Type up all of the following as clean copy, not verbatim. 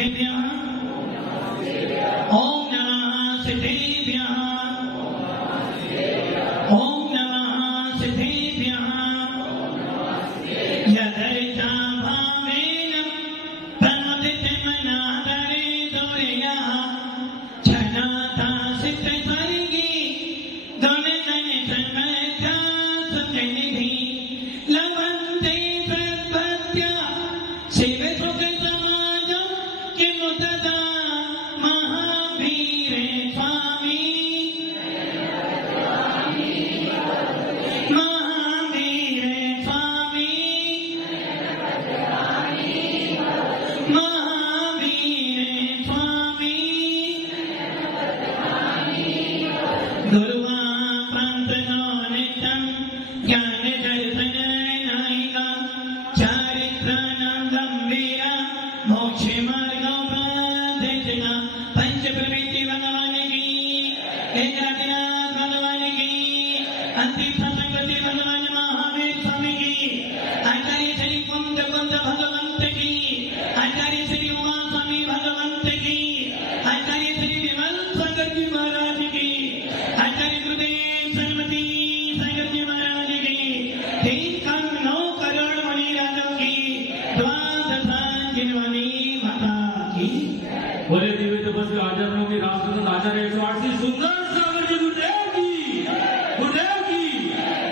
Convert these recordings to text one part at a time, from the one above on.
सिद्धेभ्यः ओम नमः सिद्धेभ्यः ओम नमः सिद्धेभ्यः यदर्चा भावेन प्रमुदितमनादरे दोर्यः छनाता सिद्धस्वर्गी दोनगण समर्था सुखनिधि लभन्ते सद्भक्त्या शिवसुखसमाजं किमुतदा महावीर स्वामी महावीर स्वामी महावीर स्वामी दुर्वा पंथनो नित्यं ज्ञान दर्शन नायिका चारित्रानंदं वीरा मोक्ष मार्गोपदेशिका पंच प्रवृत्ति भगवान की एकनाथ भगवान की अंतिम संगति भगवान महावीर स्वामी की आचार्य श्री कुंद कुंद भगवंत की आचार्य श्री उमा स्वामी भगवंत की आचार्य श्री विमल सागर जी महाराज की आचार्य गुरुदेव सरस्वती सागर जी महाराज की 3 करोड़ मणि राजों की द्वादशांजलि माता की बोले दिव्य तपस्वी आचार्यों की राष्ट्रगत आचार्य 108 सुंदर सागर जी गुरुदेव की गुरुदेव की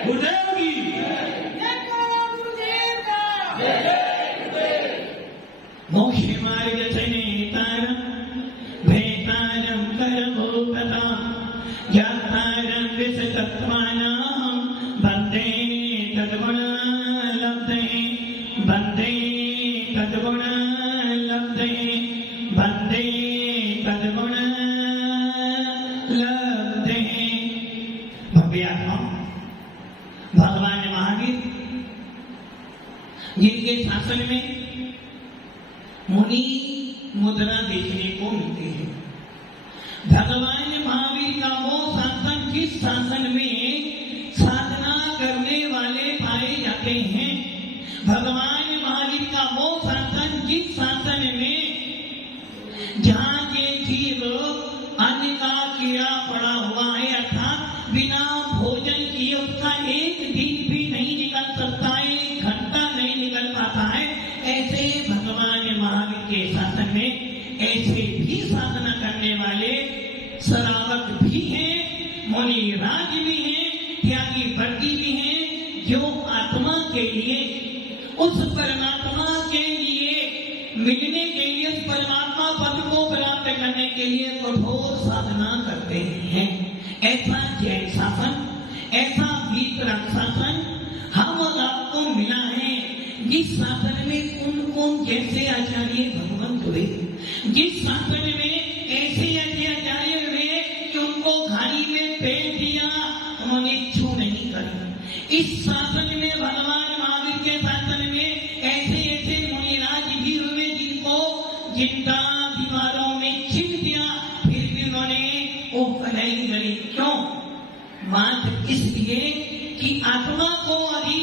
गुरुदेव की मोक्ष मार्ग सनेतारं भेतारं करभूतता ज्ञातारं विशतत्वानां वन्दे तद्गुणलब्धे वन्दे तद्गुणलब्धे वन्दे तद्गुणलब्धे भव्यात्मा भगवान महावीर जिनके शासन में मुनि मुद्रा देखने को मिलते हैं। भगवान महावीर का वो शासन जिस शासन में साधना करने वाले पाए जाते हैं। भगवान महावीर का वो शासन जिस शासन में जहाँ के जीव अन्न का कीड़ा पड़ा हुआ है अर्थात बिना भोजन किए उसका एक दिन भी नहीं निकल सकता है, 1 घंटा नहीं निकल पाता है। ऐसे भगवान महावीर के शासन में ऐसे भी साधना करने वाले श्रावक भी हैं, मुनि राज भी हैं, त्यागी वर्गी भी हैं, जो आत्मा के लिए उस परमात्मा के लिए मिलने के लिए उस परमात्मा पद को प्राप्त करने के लिए कठोर साधना करते हैं। ऐसा जैन शासन, ऐसा वितरक शासन हम आपको मिला है। जिस शासन में कौन जैसे आचार्य भगवंत हुए, जिस शासन में ऐसे आचार्य हुए कि उनको घानी में फेंक दिया, उन्होंने छू नहीं करी। इस शासन में भगवान महावीर के शासन में ऐसे ऐसे मुनिराज भी हुए जिनको जिंदा दीवारों में छिप दिया, फिर भी उन्होंने वो नहीं करी। क्यों? मात्र इसलिए कि आत्मा को यदि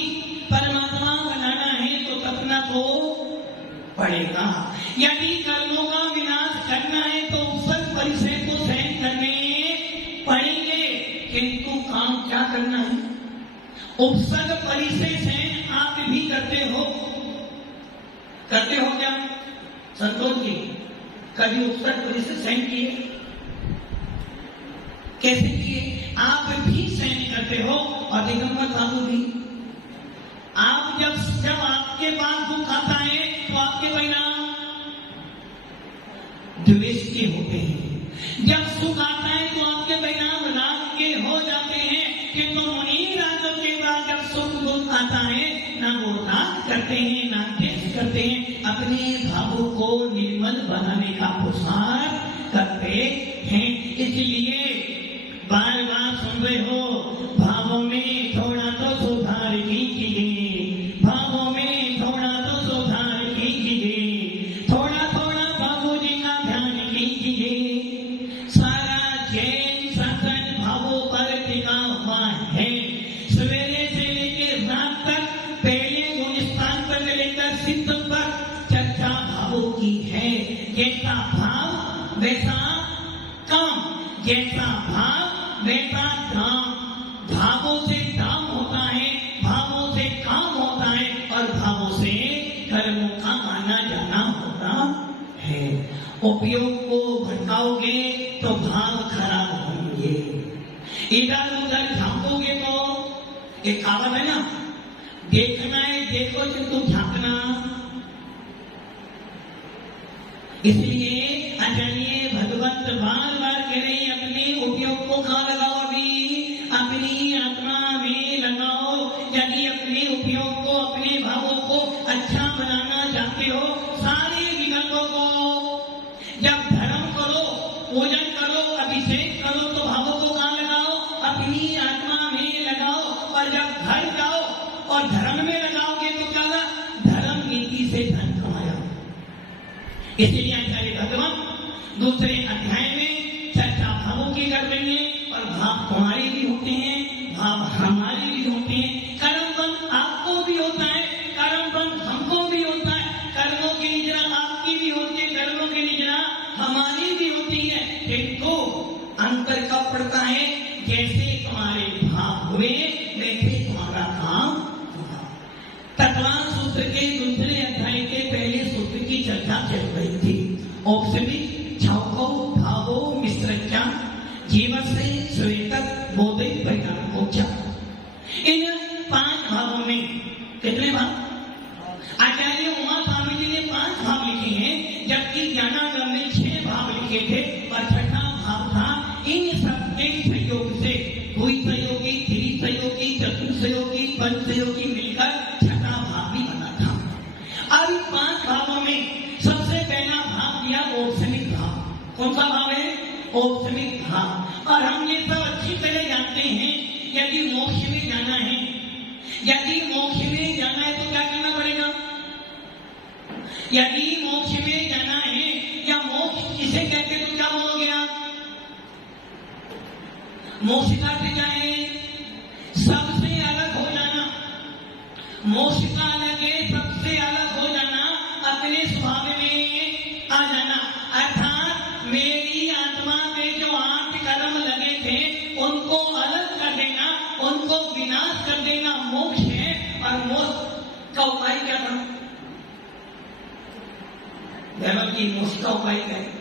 परमात्मा बनाना है तो तपना तो पड़ेगा। यदि कर्मों का विनाश करना है तो उत्सर्ग परिचय को सहन करने पड़ेंगे। किंतु काम क्या करना है? उपसर्ग परिचय सहन आप भी करते हो क्या संतोष जी? कभी उपसर्ग परिचय सहन किए? कैसे किए? आप भी सहन करते हो और दिगंबर साधु भी। आप जब आपके पास दुख आता है तो आपके परिणाम द्वेष के होते हैं। जब सुख आता है तो आपके परिणाम राग के हो जाते हैं। किंतु मुनि राजों के बाद जब सुख दुख आता है ना वो राग करते हैं ना द्वेष करते हैं, अपने भावों को निर्मल बनाने का पुरुषार्थ करते हैं। इसलिए बार बार सुन रहे हो, भावों में थोड़ा तो सुधार कीजिए, भावों में थोड़ा तो सुधार कीजिए, थोड़ा थोड़ा बाबू जी का ध्यान कीजिए। सारा जैन शासन भावों पर टिका हुआ है। सवेरे से लेकर रात तक पहले गुण स्थान पर लेकर सिद्ध पर चर्चा भावों की है। जैसा भाव वैसा काम, जैसा भाव वैसा काम। भावों से दाम होता है, भावों से काम होता है, और भावों से कर्मों का आना जाना होता है। उपयोग को भटकाओगे तो भाव खराब होंगे। इधर उधर झांकोगे तो, एक कहावत है ना, देखना है देखो किंतु झांकना। इसलिए आचार्य भगवंत बार बार कह रहे हैं, अपने उपयोग को कहाँ लगाओ? अभी अपनी आत्मा में लगाओ। यदि अपने उपयोग को, अपने भावों को अच्छा बनाना चाहते हो, सारे विकल्पों को, जब धर्म करो, पूजन करो, अभिषेक करो, तो भावों को कहाँ लगाओ? अपनी आत्मा में लगाओ। और जब घर जाओ और धर्म में लगाओगे तो क्या होगा? धर्म नीति से धन कमाया। इसलिए आचार्य भगवान दूसरे अध्याय में चर्चा भावों की कर रही है। और भाव तुम्हारे भी होते हैं, भाव हमारे भी होते हैं। कर्म बंध आपको भी होता है, कर्म बंध हमको भी होता है। कर्मों की निजरा आपकी भी होती है, कर्मों की निजरा हमारी भी होती है। किंतु अंतर कब पड़ता है? जैसे तुम्हारे भाव हुए वैसे तुम्हारा काम हुआ। तत्वान सूत्र के दूसरे अध्याय के पहले सूत्र की चर्चा चल रही थी। औपनिक छौको भावो मिश्रज्ञा जीवन से श्वेतक बोधिक परिणाम को क्या। इन 5 भावों में कितने भाव? आचार्य उमा स्वामी जी ने 5 भाव लिखे हैं, जबकि ज्ञानागम में 6 भाव लिखे थे। और छठा भाव था इन सबके सहयोग से, द्वि सहयोगी, त्रिसहयोगी, चतुर्सहयोगी, पंचसहयोगी मिलकर छठा भाव भी बना था। अब इन 5 भावों में सबसे पहला भाव दिया औपनिक भाव। कौन सा भाव है? औपनिक भाव। और हम ये सब अच्छी तरह जानते हैं, यदि मोक्ष में जाना है, यदि मोक्ष में जाना है तो क्या करना पड़ेगा? यदि मोक्ष में जाना है, या मोक्ष किसे कहते तो क्या बोलोगे आप? मोक्ष का क्या है? सबसे अलग हो जाना। मोक्ष का अलग है, सबसे अलग हो जाना, अपने स्वभाव में आ जाना। अर्थात मेरी आत्मा में जो 8 कर्म लगे थे उनको अलग कर देना, उनको विनाश कर देना मोक्ष है। और मोक्ष का उपाय क्या था? की मोक्ष का उपाय क्या है?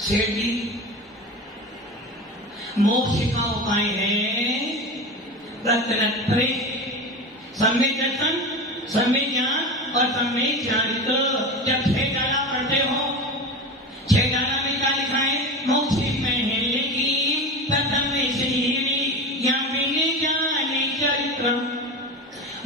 सेठ जी, मोक्ष का उपाय है रत्नत्रय, सम्यक दर्शन, सम्यक ज्ञान और सम्यक चारित्र। जब 6 डाला पढ़ते हो, 6 डाला में क्या लिखा है? मोक्ष पहले की प्रथम श्री या मिले ज्ञान चरित्र।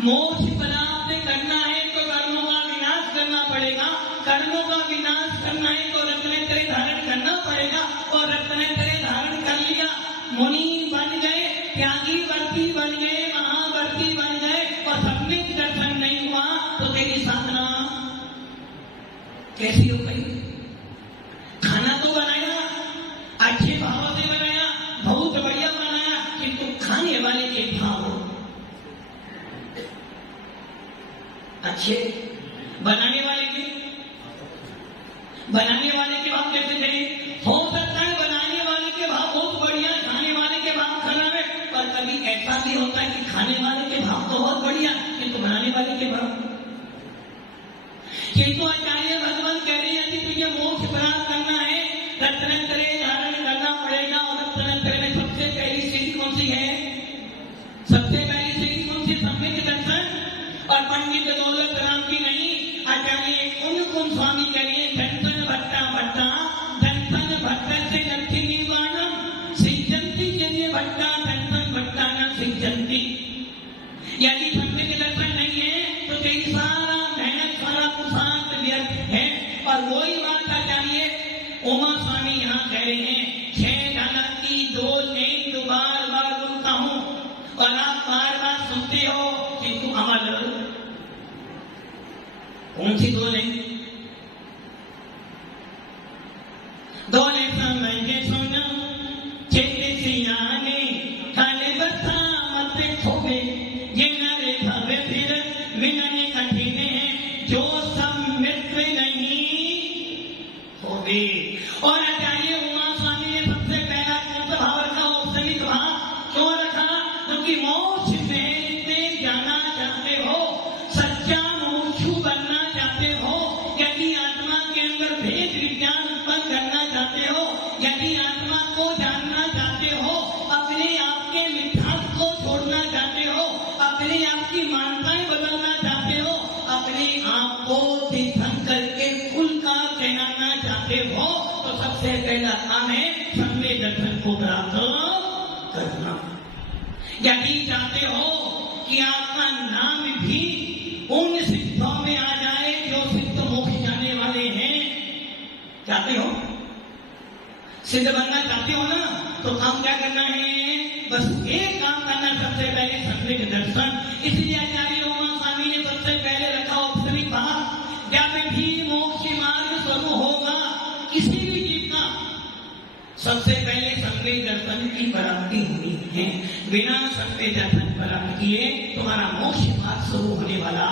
मोक्ष प्राप्त करना है तो कर्मों का विनाश करना पड़ेगा, कर्मों का विनाश करना है तो रत्नत्रय धारण करना पड़ेगा। और रत्नत्रय धारण कर लिया, मुनि बन गए, त्यागी वर्ती बन गए, महावर्ती बन गए, और सम्यक दर्शन नहीं हुआ तो तेरी साधना कैसी हो गई? खाना तो बनाया, अच्छे भावों से बनाया, बहुत बढ़िया बनाया, किंतु खाने वाले के भाव अच्छे, बनाने वाले के भाव कैसे थे? हो सकता है बनाने वाले के भाव बहुत बढ़िया, खाने वाले के भाव खराब है। पर कभी ऐसा भी होता है कि खाने वाले के भाव तो बहुत बढ़िया, किंतु बनाने वाले के भाव। किंतु आचार्य भगवान कह रहे हैं कि तुझे मोक्ष प्राप्त करना है, रत्नत्रय धारण करना पड़ेगा। और रत्नत्रय में सबसे पहली सीढ़ी कौन सी है? सबसे पहली सीढ़ी कौन सी? सम्यक दर्शन। और पंडित दौलत राम की नहीं, आचार्य उन स्वामी करिए धनसन भट्टा भट्टा, धनसन भट्टा से नथी निर्वाणम सिंचंती के भट्टा, धनसन भट्टा न सिंचंती। यदि सम्यक दर्शन नहीं है तो तेरी सारा मेहनत, सारा पुरुषार्थ व्यर्थ है। और वही बात आचार्य उमा स्वामी यहाँ कह रहे हैं, 6 डाला की 2 लेन बार बार बोलता हूँ और आप बार बार सुनते हो, किंतु अमल कौन सी 2 लेन? 2 लेन समय के सोना चेते सियाने काले बता मत खोबे, ये नरे भावे फिर विनने काम है सम्य दर्शन को प्राप्त करना। यदि चाहते हो कि आपका नाम भी उन सिद्धों में आ जाए जो सिद्ध मोक्ष जाने वाले हैं, चाहते हो, सिद्ध बनना चाहते हो ना, तो काम क्या करना है? बस एक काम करना, सबसे पहले सम्यक दर्शन। इसलिए आचार्य उमा स्वामी ने सबसे पहले रखा औपचारिक भाव। जब भी मोक्ष मार्ग शुरू होगा किसी भी जीव का, सबसे पहले सम्यक दर्शन की प्राप्ति होनी है। बिना सम्यक दर्शन प्राप्त किए तुम्हारा मोक्ष मार्ग शुरू होने वाला।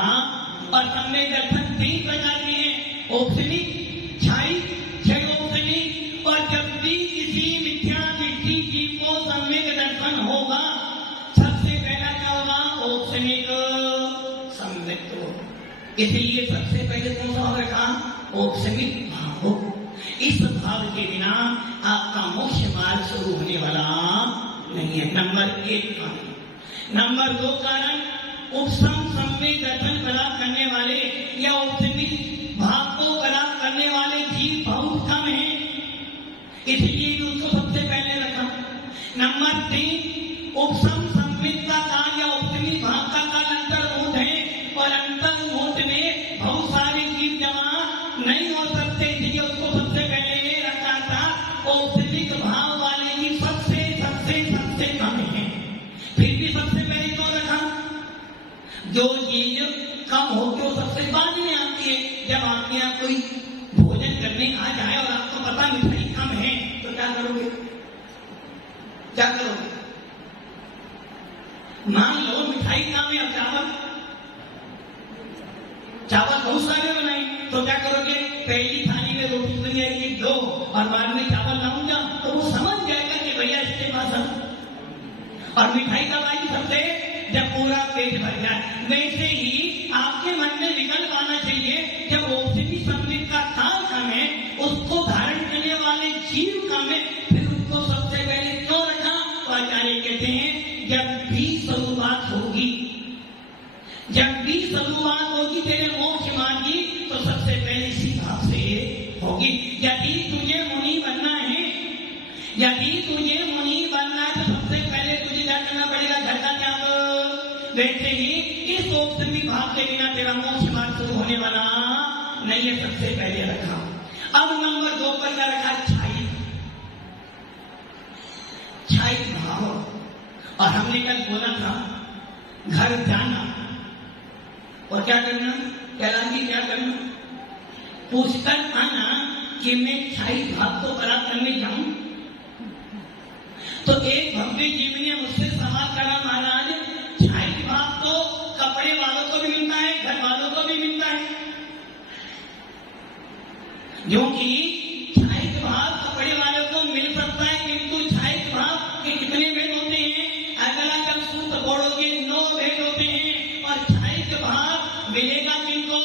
और सम्यक दर्शन 3 प्रकार के हैं, औपचारिक, छाई, क्षयोपचारिक। और जब भी किसी मिथ्या दृष्टि जीव को सम्यक दर्शन होगा, सबसे पहला क्या होगा? औपचारिक सम्यक। इसलिए सबसे पहले कौन सा भाव रखा? औपचारिक भाव। इस भाव के बिना आपका मोक्ष मार्ग शुरू होने वाला नहीं है। नंबर 1 कारण। नंबर 2 कारण, उपसम सम्यक दर्शन प्राप्त करने वाले या औपचारिक भाव को प्राप्त करने वाले जीव बहुत कम है, इसलिए उसको सबसे पहले रखा। नंबर 3, उपसम सम्यक का काल या औपचारिक भाव का काल अंतर्मुख है, और अंतर्मुख में बहुत सारे जीव जमा नहीं हो सकते, इसलिए उसको सबसे पहले रखा था। औपचारिक भाव वाले जीव सबसे सबसे सबसे कम है, फिर भी सबसे पहले तो रखा। जो चीज कम होती है वो सबसे बाद में आती है। जब आपके यहाँ कोई भोजन करने आ जाए और आपको पता मिठाई कम है, तो क्या करोगे? क्या करोगे? मान लो मिठाई कम है और चावल बहुत सारे बनाए, तो क्या करोगे? पहली थाली में रोटी बन जाएगी 2 और बाद में चावल लाऊंगा, तो वो समझ जाएगा कि भैया इसके पास हम। और मिठाई कब आई? सबसे जब पूरा पेट भर जाए। वैसे ही आपके मन में विकल्प आना चाहिए, जब औपचारिक सम्यक का काल कम है, उसको धारण करने वाले जीव कम है, फिर उसको सबसे पहले क्यों रखा? तो आचार्य कहते हैं, जब भी शुरुआत होगी, जब भी शुरुआत होगी तेरे मोक्ष मार्ग की, तो सबसे पहले इसी भाव से होगी। यदि तुझे मुनि बनना है, यदि तुझे मुनि बनना है, तो सबसे पहले तुझे क्या करना पड़ेगा? घर का त्याग। वैसे ही इस औपचारिक भाव के बिना तेरा मोक्ष मार्ग शुरू होने वाला नहीं है, सबसे पहले रखा। अब नंबर 2 पर क्या रखा? छाई, छाई भाव। और हमने कल बोला था, घर जाना और क्या करना? कैलाशी क्या करना? पूछकर आना कि मैं छाई भाव को प्राप्त करने जाऊं। तो एक भव्य जीव ने मुझसे सवाल करा, महाराज छाई भाव तो कपड़े वालों को भी मिलता है, घर वालों को भी मिलता है, क्योंकि छाई भाव कपड़े वालों को मिल सकता है, किंतु छाई भाव के कितने भेद होते हैं? अगर आप सूत बोलोगे 9 भेद होते हैं। और छाई भाव मिलेगा किनको?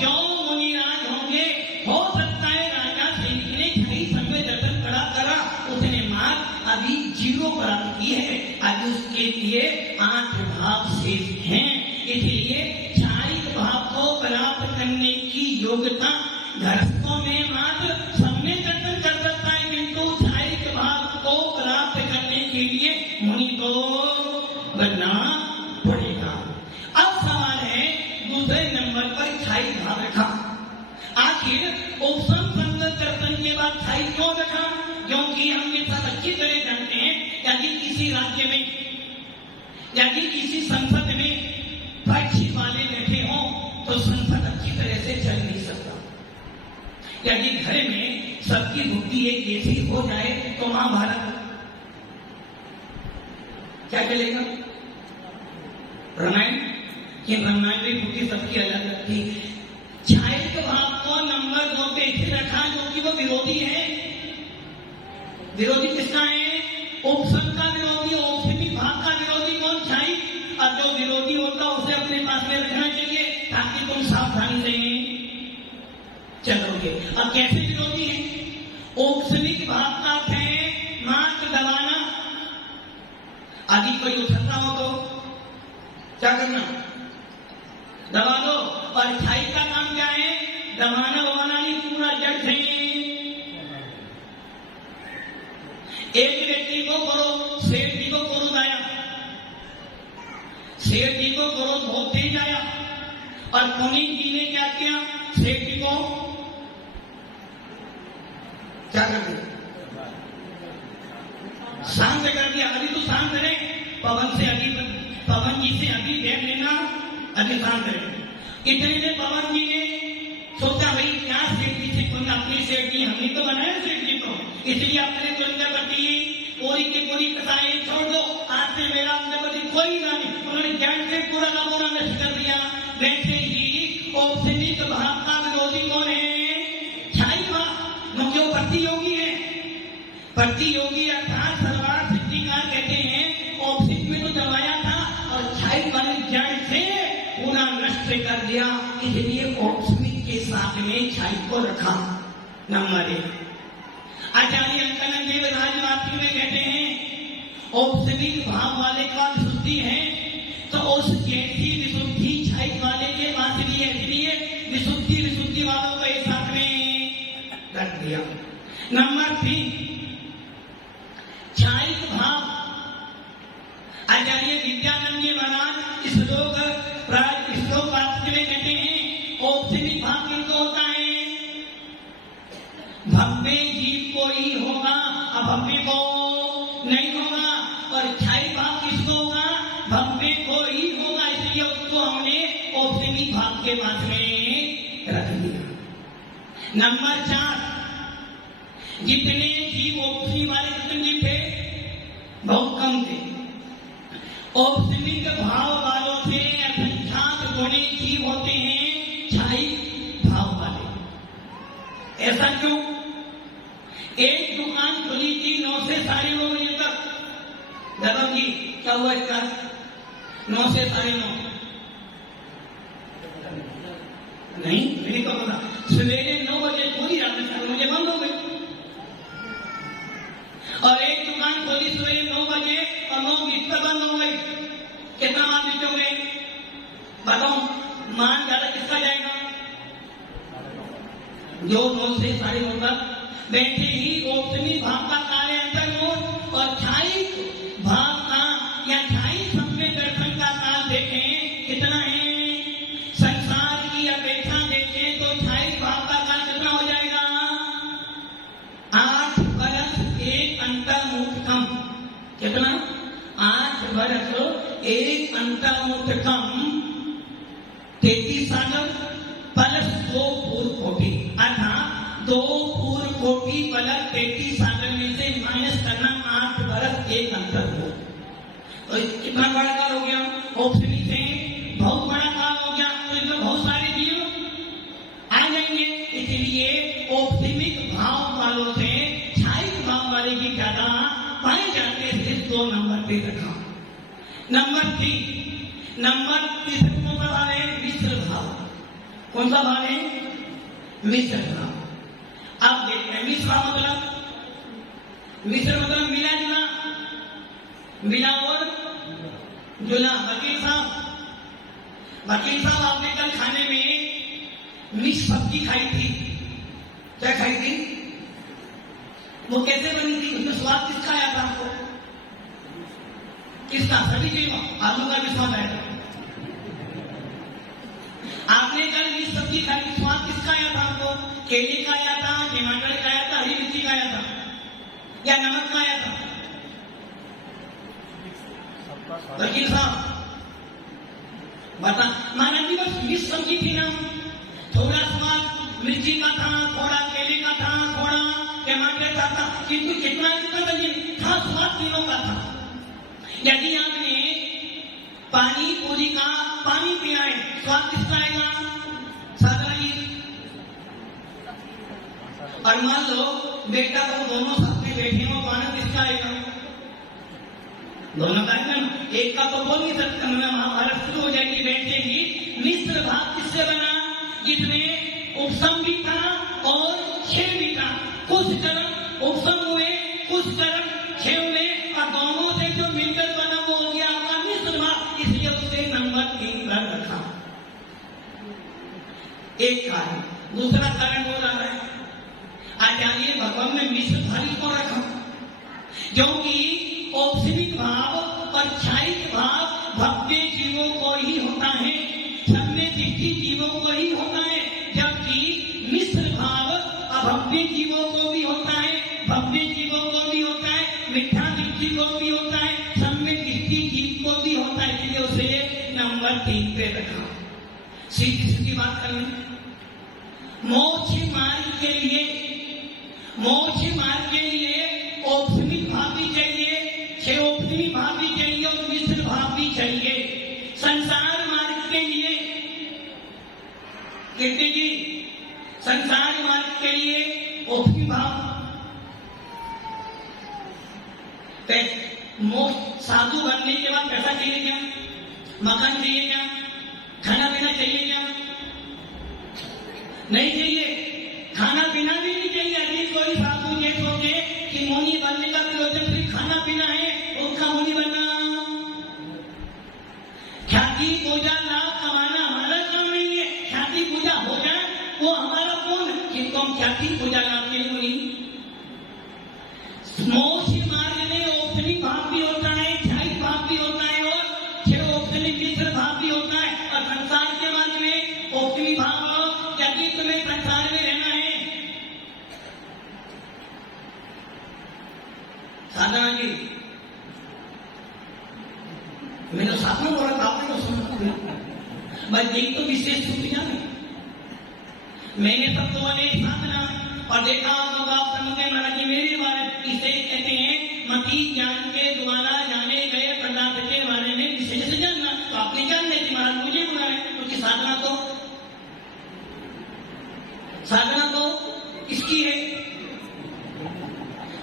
जो मुनिराज होंगे। हो सकता है राजा श्री ने छाई सम्यक दर्शन करा, उसने मार्ग अभी 0 प्राप्त की है, अभी उसके लिए 8 भाव शेष हैं। इसलिए छाई भाव को प्राप्त करने की योग्यता गृहस्थों में मात्र सम्यक दर्शन कर सकता है, किंतु छाई भाव को प्राप्त करने के लिए मुनि को बनना पड़ेगा। अब सवाल है, दूसरे नंबर पर छाई भाव रखा। आखिर उपसम सम्यक दर्शन के बाद छाई क्यों रखा? क्योंकि हम ये सब अच्छी तरह जानते हैं, यदि किसी राज्य में, यदि किसी संसद में पक्ष वाले बैठे हों, तो संसद अच्छी तरह से चल नहीं सकता। यदि घर में सबकी बुद्धि एक जैसी हो जाए, तो महाभारत क्या चलेगा? रामायण की रामायण में बुद्धि सबकी अलग थी। छाई भाव को नंबर 2 पे इसे रखा, क्योंकि वो विरोधी है। विरोधी किसका है? उपसम का विरोधी, औपचारिक भाव का विरोधी कौन? छाई। और जो विरोधी होता है उसे अपने पास में रखना चाहिए, ताकि तुम सावधानी से चलोगे। अब कैसे विरोधी है? औपचारिक भाव का अर्थ है मात्र दबाना। आदि कोई उछलता हो तो क्या करना? दबा दो। और छाई का काम क्या है? दबाना, भगाना नहीं, पूरा जड़ से एक व्यक्ति को करो, सेठ जी को क्रोध आया, सेठ जी को क्रोध बहुत तेज आया और पुनीत जी ने क्या किया, सेठ जी को क्या कर दिया, शांत कर दिया। अभी तो शांत रहे, पवन जी से अभी देख लेना, अभी शांत रहे। इतने में पवन जी ने सोचा भाई क्या सेठ जी से कोई अपनी सेठ जी, हमने तो बनाया सेठ जी को, इसलिए अपने तुरंत करती पूरी की पूरी कथाएं छोड़ दो, आज से मेरा अपने प्रति कोई ना नहीं। उन्होंने ज्ञान से पूरा का पूरा नष्ट कर दिया। वैसे ही औपनिक भाव का विरोधी कौन है, छाई भाव, क्योंकि वो प्रतियोगी है। प्रतियोगी अर्थात सर्वार्थ सिद्धिकार कहते हैं, औपनिक में तो दबाया था और छाई वाले जड़ से पूरा नष्ट कर दिया, इसलिए औपनिक के साथ में छाई को रखा। नंबर एक, आचार्य अंकन देव राजवाक्य में कहते हैं औपनिक भाव वाले का विशुद्धि है तो उस जैसी विशुद्धि छाई वाले के पास भी है, इसलिए विशुद्धि वालों को एक साथ में रख दिया। नंबर 3, छाई भाव, आचार्य विद्यानंद जी महाराज श्लोक वाक्य में कहते हैं औपनिक भाव किनको होता है, भव्य जीव को ही होगा, अभव्य को नहीं होगा। और छाई भाव किसको होगा, भव्य को ही होगा, इसलिए उसको हमने औपनिक भाव के पास में रख दिया। नंबर 4, जितने जीव औपनिक वाले कितने जीव थे, बहुत कम थे। औपनिक भाव वालों से असंख्यात गुणे जीव होते हैं छाई भाव वाले। ऐसा क्यों, एक दुकान खुली थी 9 से 9:30 बजे तक। यादव जी क्या हुआ इसका, 9 से 9:30 नहीं, मेरी तो पता, सवेरे 9 बजे पूरी रात 4 बजे बंद हो गई। और एक दुकान खोली सवेरे 9 बजे और 9:20 पर बंद हो गई। कितना माल बेचोगे बताओ, मान ज्यादा किसका जाएगा, जो 9 से 9:30 तक बैठे ही औपनिक भाव का कार्य अंतर्मुख और छाई भाव का या छाई सम्य दर्शन का काल देखें कितना है, संसार की अपेक्षा देखें तो छाई भाव का काल कितना हो जाएगा, 8 वर्ष 1 अंतर्मुख कम। कितना, 8 वर्ष 1 अंतर्मुख कम, 33 सागर प्लस 2 पूर्व कोटि, अर्थात 2 पूर्व कोटि प्लस 33 सागर में से माइनस करना 8 वर्ष 1 अंतर्मुख। तो कितना बड़ा काल हो गया, औपनिक से बहुत बड़ा काल हो गया, तो इसमें बहुत सारे जीव आ जाएंगे। इसलिए औपनिक भाव वालों से छाई भाव वाले की ज्यादा पाए जाते हैं, इस 2 नंबर पे रखा। नंबर 3 कौन सा भाव है, मिश्र भाव। कौन सा भाव है, मिश्र भाव। अब देखते हैं मिश्र मतलब मिला जुला, मिला और जुला। वकील साहब आपने कल खाने में मिक्स सब्जी खाई थी, क्या खाई थी, वो कैसे बनी थी, उसमें स्वाद किसका आया था आपको, किसका, सभी चीजों आलू का भी स्वाद आया था। आपने कल मिक्स सब्जी खाई, स्वाद किसका आया था आपको, केले का आया था, टमाटर का आया था, हरी मिर्ची का आया था या नमक का आया था। वकील साहब बता, माना जी बस मिक्स सब्जी थी ना, थोड़ा स्वाद मिर्ची का था, थोड़ा केले का था, थोड़ा टमाटर का था, किंतु कितना था, स्वाद तीनों का था। यदि आपने पानी पूरी का पानी पिया है, स्वाद किसका आएगा, सादा ही। और मान लो बेटा को दोनों साथ में बैठे हो, पानी किसका आएगा, दोनों का आएगा ना, एक का तो बोल नहीं सकता। महाभारत शुरू हो जाएगी, बैठे ही मिश्र भाव किससे बना, जिसमें उपसम भी था और क्षय भी था। कुछ कर्म उपसम हुए, कुछ कर्म क्षय हुए, और दोनों से जो मिलकर बना वो हो गया आपका मिश्र भाव, इसलिए उसे नंबर 3 पर रखा। एक कारण, दूसरा कारण हो रहा है आचार्य भगवान ने मिश्र भाव को रखा, क्योंकि औपनिक भाव और क्षायिक भाव भव्य जीवों को ही होता है, सम्य दृष्टि जीवों को ही होता है, जबकि मिश्र भाव अभव्य जीवों को भी होता है, भव्य जीवों को भी होता है, मिथ्या दृष्टि को भी होता है, सम्य दृष्टि जीव को भी होता है। इसलिए उसे नंबर 3 पे रखा। सीधी सीधी बात करनी, मोक्ष मार्ग के लिए औपनिक भाव भी चाहिए, क्षयोपनिक भाव भी चाहिए और मिश्र भाव भी चाहिए। संसार मार्ग के लिए कीर्ति जी, संसार मार्ग के लिए औपनिक भाव, मोक्ष साधु बनने के बाद पैसा चाहिए क्या, मकान चाहिए क्या, खाना पीना चाहिए क्या? नहीं चाहिए, खाना पीना भी नहीं चाहिए। यदि कोई साधु ये सोचे कि मुनि बनने का प्रयोजन सिर्फ खाना पीना है, उसका मुनि बनना, ख्याति पूजा लाभ कमाना हमारा काम नहीं है। ख्याति पूजा हो जाए वो हमारा कौन, किंतु हम ख्याति पूजा लाभ के लिए मुनि। मोक्ष मार्ग में औपनिक भाव भी होता है, क्षायिक भाव भी होता है और क्षयोपनिक मिश्र भाव भी होता है। और संसार के मार्ग में औपनिक भाव, यदि तुम्हें संसार में रहना है, साधना जी, मैंने साधना बोला था, आपने तो सुना, बस यही तो विशेष सूचना है। मैंने सब तो अनेक साधना और देखा तो आप समझे महाराज जी मेरे बारे, इसे कहते हैं मति ज्ञान के द्वारा जाने गए पदार्थ के बारे में विशेष जानना। तो आपने जान लिया कि महाराज मुझे बुला है, क्योंकि साधना तो इसकी है।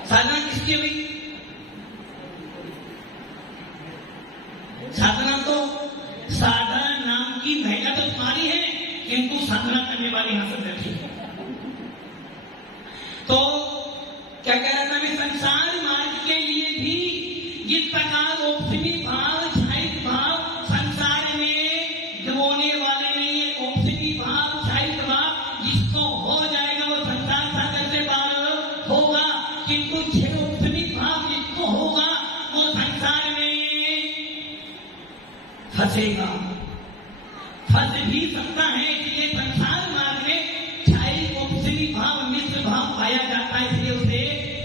साधना किसकी है भाई? साधना तो साधा नाम की महिला तो तुम्हारी है, किंतु साधना करने वाली यहां से बैठी है। तो क्या कह रहा था मैं, संसार मार्ग के लिए भी जिस प्रकार औपनिक भाव, क्षायिक भाव संसार में डुबोने वाले नहीं है। औपनिक भाव, क्षायिक भाव जिसको हो जाएगा वो संसार सागर से पार होगा, किंतु क्षयोपनिक भाव जिसको होगा वो संसार में फंसेगा, फंस भी सकता है। इसलिए संसार मार्ग में क्षायिक औपनिक भाव, मिश्र भाव पाया जाता है, इसलिए उसे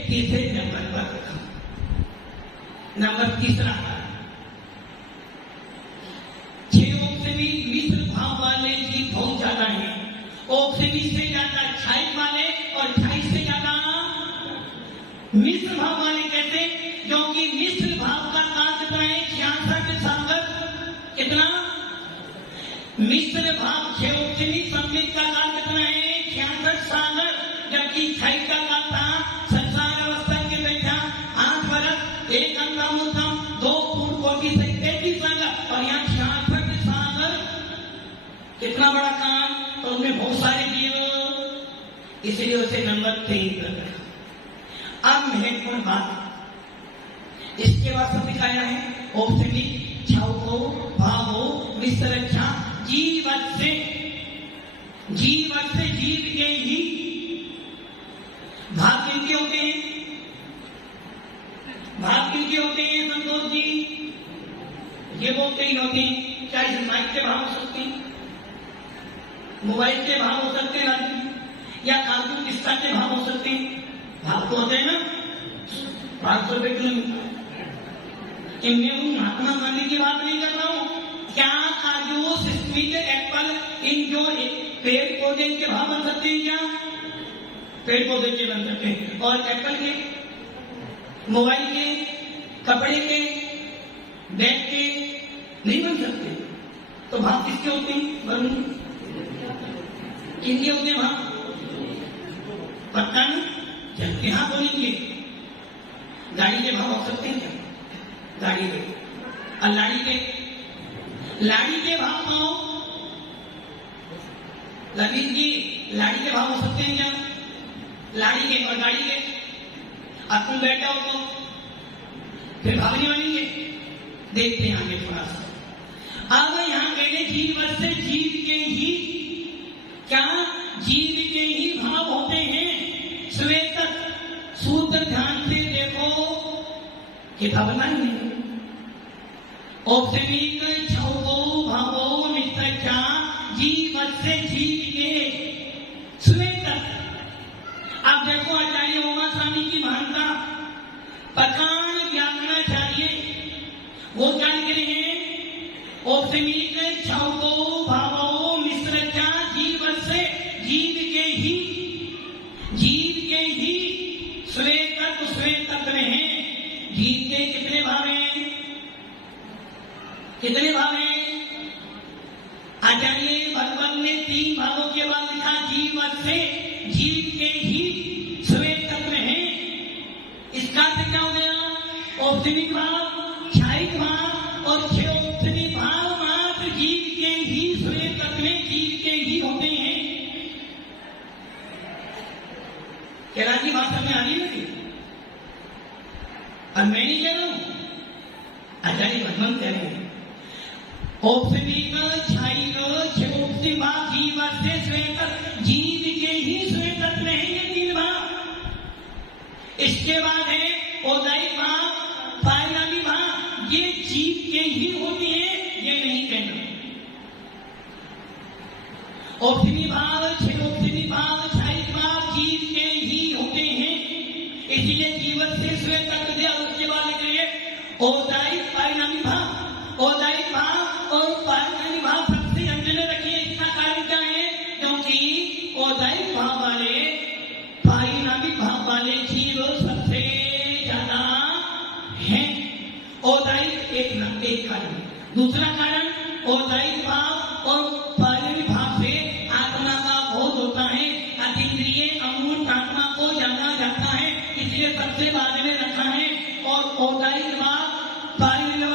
तीसरे नंबर पर रखा। नंबर तीसरा, क्षयोपनिक मिश्र भाव वाले जीव बहुत ज्यादा है। औपनिक से ज्यादा क्षायिक वाले और क्षायिक से ज्यादा मिश्र भाव वाले। कैसे? क्योंकि मिश्र भाव का काल कितना है? 66 सागर। कितना? मिश्र भाव क्षयोपनिक सम्मिलित का काल कितना है? 66 सागर। जबकि क्षायिक का काल था संसार अवस्था की अपेक्षा 8 वर्ष, 1 अंगामुत्तम, 2 पूर्ण कोटि से 33 सागर, और यहाँ 66 सागर। कितना बड़ा काम, तो उनमें बहुत सारे जीव, इसलिए उसे नंबर 3 पर रखा। अब महत्वपूर्ण बात, इसके बाद सब दिखाया है औपनिक, क्षाओ, भावो, मिश्रक्षा, जीवत से जीव के ही भाव किनके होते हैं? भाव किनके होते हैं संतोष जी? ये बोलते ही होते हैं। चाहे माइक के भाव हो सकते हैं, मोबाइल के भाव हो सकते हैं, या कार्टून किस्सा के भाव हो सकते हैं। भाव तो होते हैं ना, 500 रुपए किलोमीटर। इनमें महात्मा गांधी की बात नहीं कर रहा हूं। क्या काजू, स्वीट, एप्पल, इन जो पेड़ पौधे के भाव बन सकते हैं क्या? पेड़ पौधे के बन सकते हैं, और एप्पल के, मोबाइल के, कपड़े के, बैग के नहीं बन सकते। तो भाव किसके होते हैं? वरुण किनके होते हैं भाव? पक्का ना? चलते हाँ बोलेंगे। गाड़ी के भाव हो सकते हैं क्या? गाड़ी के, और लाड़ी के भाव तो लवीन जी, लाड़ी के भाव हो सकते हैं क्या? लाड़ी के और गाड़ी के। अब तुम बैठे हो तो फिर भाव नहीं बनेंगे। देखते हैं आगे थोड़ा सा। अब यहाँ कहने जीव से जीव के ही, क्या जीव के ही भाव होते हैं। श्वेत सूत्र ध्यान से देखो, ये भावना ही नहीं। औपनिक छौगो भावो मित्रचा जीव से जीव के स्वेतक। आप देखो आचार्य उमा स्वामी की महानता प्रकांड व्याकरणाचार्य वो क्या लिख रहे हैं? औपनिक छौगो भावो मित्रचा जीव से जीव के ही श्वेतक में है। जीव के कितने भाव हैं? कितने भाव हैं? आचार्य भगवान ने 3 भावों के बाद लिखा जीव से जीव के ही श्वेतक में है। इसका अर्थ क्या हो गया? औपनिक भाव, क्षायिक भाव और क्षेत्रीय भाव मात्र जीव के ही श्वेतक में जीव के ही होते हैं। क्या की बात समझ आ रही है? अब मैं नहीं कह रहा हूं, आचार्य भगवान कह रहे हैं। औपनिक क्षायिक क्षेत्रीय भाव जीव से श्वेतक, जीव के ही श्वेतक में है ये 3 भाव। इसके बाद है औदायिक भाव, पारिणामी भाव, ये जीव के ही होती है, ये नहीं कहना। औपनिक भाव, क्षेत्रीय भाव, क्षायिक भाव जीव के ही होते हैं, इसलिए जीवन से श्वेतक दिया। उसके बाद करिए औदायिक परिणामी भाव, औदायिक भाव और परिणामी भाव सबसे अंदर रखिए। इसका कारण क्या है? क्योंकि औदायिक भाव वाले परिणामी भाव वाले जीव सबसे ज्यादा हैं। औदायिक एक कारण। दूसरा कारण औदायिक भाव और परिणामी भाव से आत्मा का बोध होता है, अतीन्द्रिय अमूर्त आत्मा को जाना जाता है, इसलिए सबसे बाद में रखा है। और औदायिक भाव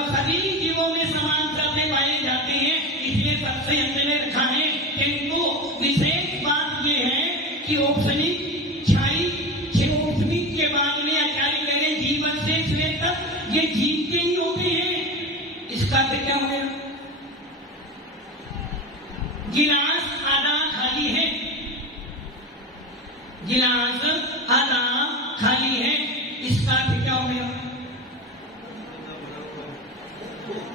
सभी जीवों में समान करते पाए जाते हैं, इसलिए सबसे अंत में रखा है। किंतु विशेष बात यह है कि औपनिक क्षायिक के बाद में आचार्य कह रहे जीवन से श्वेतक, ये जीव के ही होते हैं। इसका क्या हो गया? गिलास आधा खाली है, गिलास आधा खाली है, इसका क्या हो गया?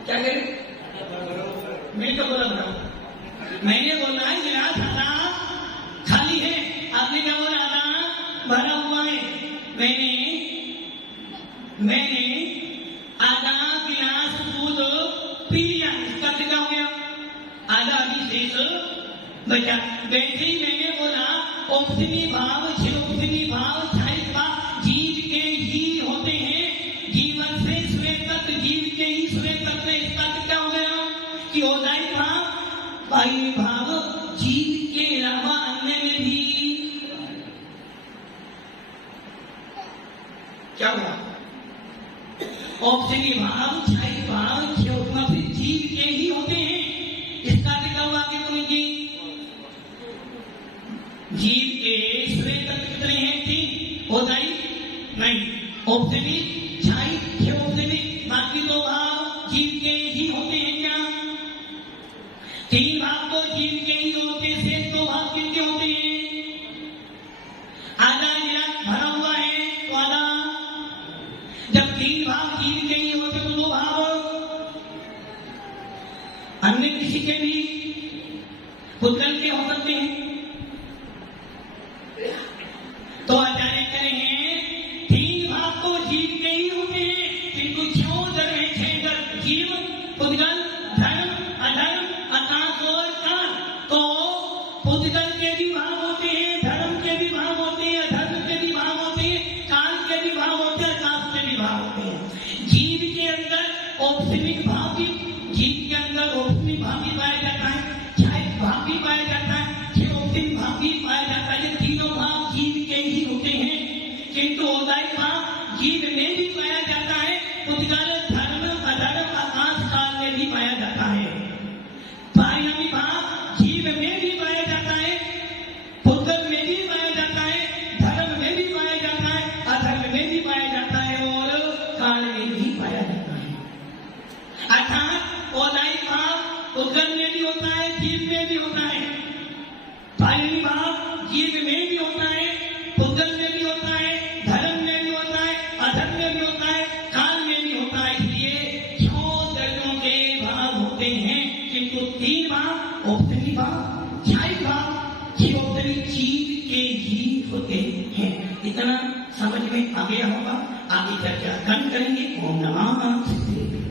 क्या कह रहे? मैंने तो बोला मैंने बोला है गिलास आधा खाली है, आपने क्या बोला? आधा भरा हुआ है। मैंने आधा गिलास दूध पी लिया, इसका क्या हो गया? आधा अभिशेष बचा। वैसे ही मैंने बोला औपनिक भाव, क्षेत्रीय भाव, क्षायिक भाव जीव के ही होते हैं, जीवन से श्वेतक, जीव के ही श्वेतक में। इसका क्या हो गया? कि औदायिक भाव, वायु भाव जीव के अलावा अन्य में भी क्या हुआ? औपनिक भाव, क्षायिक भाव, क्षेत्रीय जीव के ही होते हैं। इसका क्या हुआ? कि जीव के श्वेतक कितने हैं? 3। औदायिक नहीं, औपनिक, क्षायिक, क्षेत्रीय, बाकी 2 भाव जीव के ही होते हैं। क्या 3 भाव तो जीव के ही होते, शेष 2 भाव किनके होते हैं? आधा गिलास भरा हुआ है तो आधा, जब 3 भाव जीव के ही होते तो 2 भाव अन्य किसी के भी पुतल के हो सकते हैं। तो आचार्य कह रहे हैं 3 भाव तो जीव के ही होते हैं, किंतु 6 दर है, 6 दर जीव, पुद्गल, धर्म, अधर्म, आकाश और काल। तो पुद्गल के भी भाव होते हैं, धर्म के भी भाव होते हैं, अधर्म के भी भाव होते हैं, काल के भी भाव होते हैं, आकाश के भी भाव होते हैं। जीव के अंदर औपनिक भाव भी, जीव के अंदर औपनिक भाव भी पाया जाता है, क्षायिक भाव भी पाया जाता है, क्षेत्रीय भाव भी पाया जाता है। ये तीनों भाव जीव के ही होते हैं, किंतु औदायिक भाव जीव में भी पाया जाता है, पुद्गल, धर्म, अधर्म, आकाश, काल में भी पाया जाता है। परिणामी भाव जीव में भी पाया जाता है, पुद्गल में भी पाया जाता है, धर्म में भी पाया जाता है, अधर्म में भी पाया जाता है और काल में भी पाया जाता है। अर्थात औदायिक भाव पुद्गल में भी होता है, जीव में भी होता है। परिणामी भाव जीव में भी होता है, पुद्गल में भी होता है, धर्म में भी होता है, अधर्म में भी होता है, काल में भी तो 3 भाग औपचारिक भाग, 6 भाग 6 औपचारिक चीज के ही होते हैं। इतना समझ में आ गया होगा। आगे चर्चा कल करेंगे। ओम नमः शिवाय।